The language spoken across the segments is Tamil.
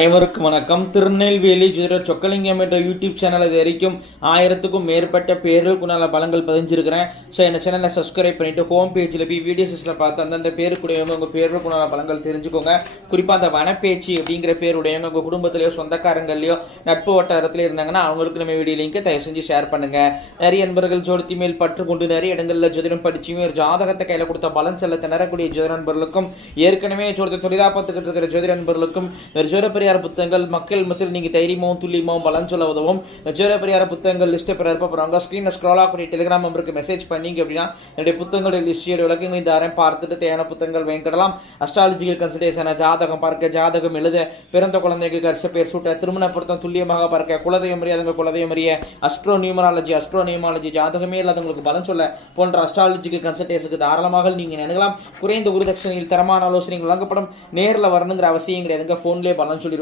அனைவருக்கும் வணக்கம். திருநெல்வேலி ஜோதிடர் சொக்கலிங்கம் என்ற யூடியூப் சேனல் இது வரைக்கும் 1000க்கும் மேற்பட்ட பேருக்குனால பலங்கள் பதிஞ்சிருக்கிறேன். ஸோ இந்த சேனலை சப்ஸ்கிரைப் பண்ணிட்டு ஹோம் பேஜில் போய் வீடியோஸில் பார்த்து அந்தந்த பேருக்குடையவங்க உங்கள் பேருக்குனால பலங்கள் தெரிஞ்சுக்கோங்க. குறிப்பாக அந்த வனப்பேச்சு அப்படிங்கிற பேருடையவங்க உங்கள் குடும்பத்திலேயோ சொந்தக்காரங்களையோ நட்பு வட்டாரத்தில் இருந்தாங்கன்னா அவங்களுக்கு நம்ம வீடியோ லிங்கை தயவு செஞ்சு ஷேர் பண்ணுங்கள். நிறைய நண்பர்கள் ஜோதிடத்தி மேல் பற்று கொண்டு நிறைய இடங்களில் ஜோதிடம் படிச்சுமே ஒரு ஜாதகத்தை கையில் கொடுத்த பலன் செல்ல திணறக்கூடிய ஜோதிட நண்பர்களுக்கும் ஏற்கனவே ஜோதிட தொழிலாக பார்த்துக்கிட்டு இருக்கிற ஜோதிட நண்பர்களுக்கும் ஜோதிட புத்தகங்கள் மக்கள் மத்தியில் நீங்கள் தைரியமாகவும் துல்லியமாகவும் பலன் சொல்ல உதவும். ஜோதிட பரிகார புத்தகங்கள் லிஸ்ட்டை பிறப்பாங்க. ஸ்க்ரீனில் ஸ்க்ரோல் ஆகக்கூடிய டெலிகிராம் நம்பருக்கு மெசேஜ் பண்ணிங்க அப்படின்னா என்னுடைய புத்தகங்களுடைய லிஸ்ட் விளக்கங்களை தாரேன் பார்த்துட்டு தேவையான புத்தகங்கள் வாங்கிடலாம். அஸ்ட்ராலஜிக்கல் கன்சல்டேஷன், ஜாதகம் பார்க்க, ஜாதகம் எழுத, பிறந்த குழந்தைகளுக்கு அரிச பேர் சூட்ட, திருமண பொருத்தம் துல்லியமாக பார்க்க, குலதெய்வம் அறியாதவங்க குலதெய்வம் அறிய, அஸ்ட்ரோ நியூமராலஜி, ஜாதகமே இல்லாதவங்களுக்கு பலன் சொல்ல போன்ற அஸ்ட்ராலஜிக்கல் கன்சல்டேஷனுக்கு தாராளமாக நீங்கள் நினைக்கலாம். குறைந்த குருதட்சணையில் தரமான ஆலோசனைகள் வழங்கப்படும். நேரில் வரணுங்கிற அவசியம் கிடையாதுங்க, ஃபோன்லேயே பலன் சொல்லி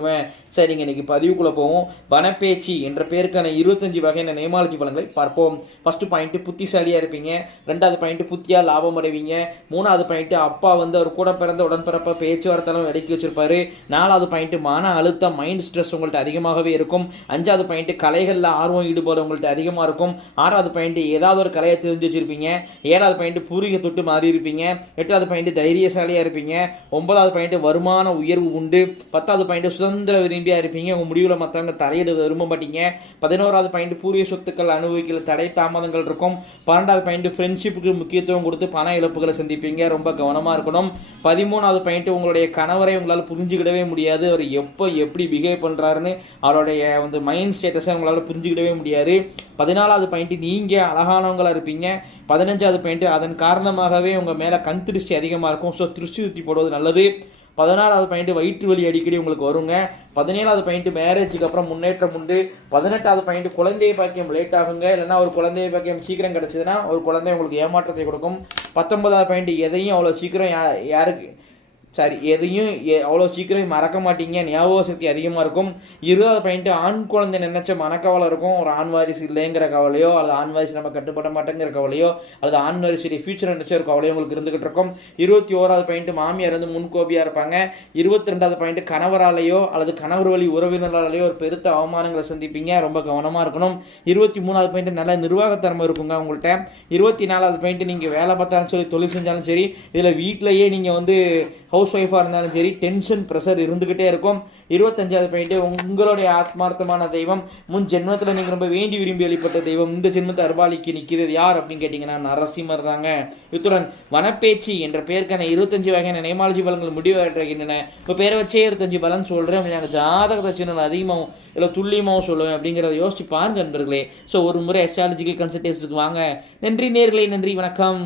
சரிங்க. இன்னைக்கு பதிவுக்குள்ள போவோம். வனப்பேச்சு என்ற பேருக்கான 25 வகையான நேமாலஜி பலன்களை பார்ப்போம். ஃபர்ஸ்ட் பாயிண்ட், புத்திசாலியா இருப்பீங்க. ரெண்டாவது பாயிண்ட், புத்தியா லாபம் அடைவீங்க. மூணாவது பாயிண்ட், அப்பா அவர் கூட பிறந்த உடன்பிறப்ப பேச்சுவார்த்தைலாம் விலக்கி வச்சிருப்பாரு. நாலாவது பாயிண்ட், மன அழுத்தம், மைண்ட் ஸ்ட்ரெஸ் உங்கள்கிட்ட அதிகமாகவே இருக்கும். அஞ்சாவது பாயிண்ட், கலைகளில் ஆர்வம் ஈடுபாடு உங்கள்கிட்ட அதிகமாக இருக்கும். ஆறாவது பாயிண்ட், ஏதாவது ஒரு கலையை தெரிஞ்சு வச்சிருப்பீங்க. ஏழாவது பாயிண்ட், பூர்வீக தொட்டு மாறி இருப்பீங்க. எட்டாவது பாயிண்ட், தைரியசாலியா இருப்பீங்க. ஒன்பதாவது பாயிண்ட், வருமான உயர்வு உண்டு. 10வது பாயிண்ட், சுதந்திர விரும்பியா இருப்பீங்க. உங்க முடிவில் மற்றவங்க தலையிட விரும்ப மாட்டீங்க. 11வது பாயிண்ட், பூர்வீக சொத்துக்கள் அனுபவிக்கல தடை தாமதங்கள் இருக்கும். 12வது பாயிண்ட், ஃப்ரெண்ட்ஷிப்புக்கு முக்கியத்துவம் கொடுத்து பண இழப்புகளை சந்திப்பீங்க, ரொம்ப கவனமா இருக்கணும். 13வது பாயிண்ட், உங்களுடைய கணவரை உங்களால் புரிஞ்சுக்கிடவே முடியாது. அவர் எப்படி பிஹேவ் பண்றாருன்னு அவருடைய மைண்ட் ஸ்டேட்டஸை உங்களால் புரிஞ்சுக்கிடவே முடியாது. 14வது பாயிண்ட், நீங்க அழகானவங்களா இருப்பீங்க. 15வது பாயிண்ட், அதன் காரணமாகவே உங்க மேல கண் திருஷ்டி அதிகமாக இருக்கும். ஸோ திருஷ்டி ஊற்றி போடுவது நல்லது. 16வது பாயிண்ட், வயிற்று வலி அடிக்கடி உங்களுக்கு வருங்க. 17வது பாயிண்ட், மேரேஜுக்கு அப்புறம் முன்னேற்றம் உண்டு. 18வது பாயிண்ட், குழந்தை பாக்கியம் லேட் ஆகுங்க. இல்லைன்னா ஒரு குழந்தை பாக்கியம் சீக்கிரம் கிடச்சிதுன்னா ஒரு குழந்தை உங்களுக்கு ஏமாற்றத்தை கொடுக்கும். 19வது பாயிண்ட், எதையும் அவ்வளோ சீக்கிரம் எதையும் அவ்வளோ சீக்கிரம் மறக்க மாட்டீங்க, ஞாபக சக்தி அதிகமாக இருக்கும். 20வது பாயிண்ட், ஆண் குழந்தை நினைச்ச மனக்கவலை இருக்கும். ஒரு ஆண் வாரிசு இல்லைங்கிற கவலையோ, அல்லது ஆண் வாரிசு நம்ம கட்டுப்பட மாட்டேங்கிற கவலையோ, அல்லது ஆண் வாரிசுடைய ஃபியூச்சர் நினைச்ச ஒரு கவலையோ உங்களுக்கு இருந்துகிட்டு இருக்கும். 21வது பாயிண்ட், மாமியார் முன்கோபியாக இருப்பாங்க. 22வது பாயிண்ட், கணவராலேயோ அல்லது கணவர் வழி உறவினராலேயோ ஒரு பெருத்த அவமானங்களை சந்திப்பீங்க, ரொம்ப கவனமாக இருக்கணும். 23வது பாயிண்ட், நல்ல நிர்வாகத்திறமை இருக்குங்க உங்கள்கிட்ட. 24வது பாயிண்ட், நீங்கள் வேலை பார்த்தாலும் சரி, தொழில் செஞ்சாலும் சரி, இதில் வீட்டிலேயே நீங்கள் ஹவுஸ் ஒய்ஃபாக இருந்தாலும் சரி, டென்ஷன் ப்ரெஷர் இருந்துக்கிட்டே இருக்கும். 25வது பாயிண்ட், உங்களுடைய ஆத்மார்த்தமான தெய்வம் முன் ஜென்மத்தில் நீங்கள் ரொம்ப வேண்டி விரும்பி வெளிப்பட்ட தெய்வம் இந்த ஜென்மத்தை அருபாலிக்கு நிற்கிறது யார் அப்படின்னு கேட்டிங்கன்னா நரசிம்மர் தாங்க. இத்துடன் வனப்பேச்சு என்ற பேருக்கான 25 வகையான நேமாலஜி பலன்கள் முடிவடைகின்றன. இப்போ பேரை வச்சே 25 பலன் சொல்கிறேன் அப்படி நாங்கள் ஜாதகத்தை வச்சு நான் அதிகமாகவும் இல்லை துல்லியமாகவும் சொல்லுவேன் அப்படிங்கிறத யோசிச்சு பாருங்க நண்பர்களே. ஸோ ஒரு முறை அஸ்ட்ராலஜிக்கல் கன்சல்டேஷனுக்கு வாங்க. நன்றி நேயர்களே, நன்றி, வணக்கம்.